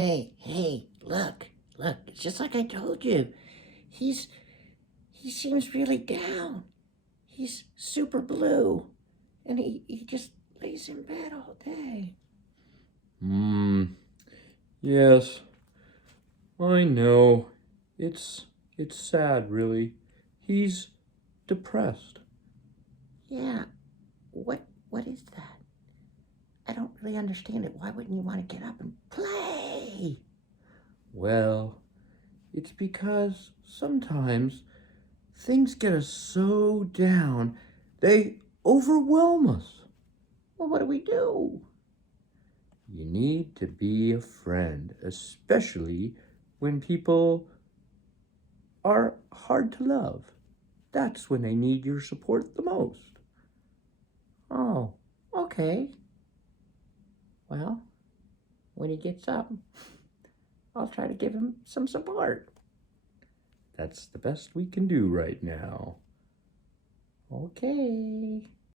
Hey, look, it's just like I told you. He seems really down. He's super blue, and he just lays in bed all day. Yes, I know. It's sad, really. He's depressed. Yeah, what is that? I don't really understand it. Why wouldn't you want to get up and play? Well, it's because sometimes things get us so down, they overwhelm us. Well, what do we do? You need to be a friend, especially when people are hard to love. That's when they need your support the most. Oh, okay. Well, when he gets up, I'll try to give him some support. That's the best we can do right now. Okay.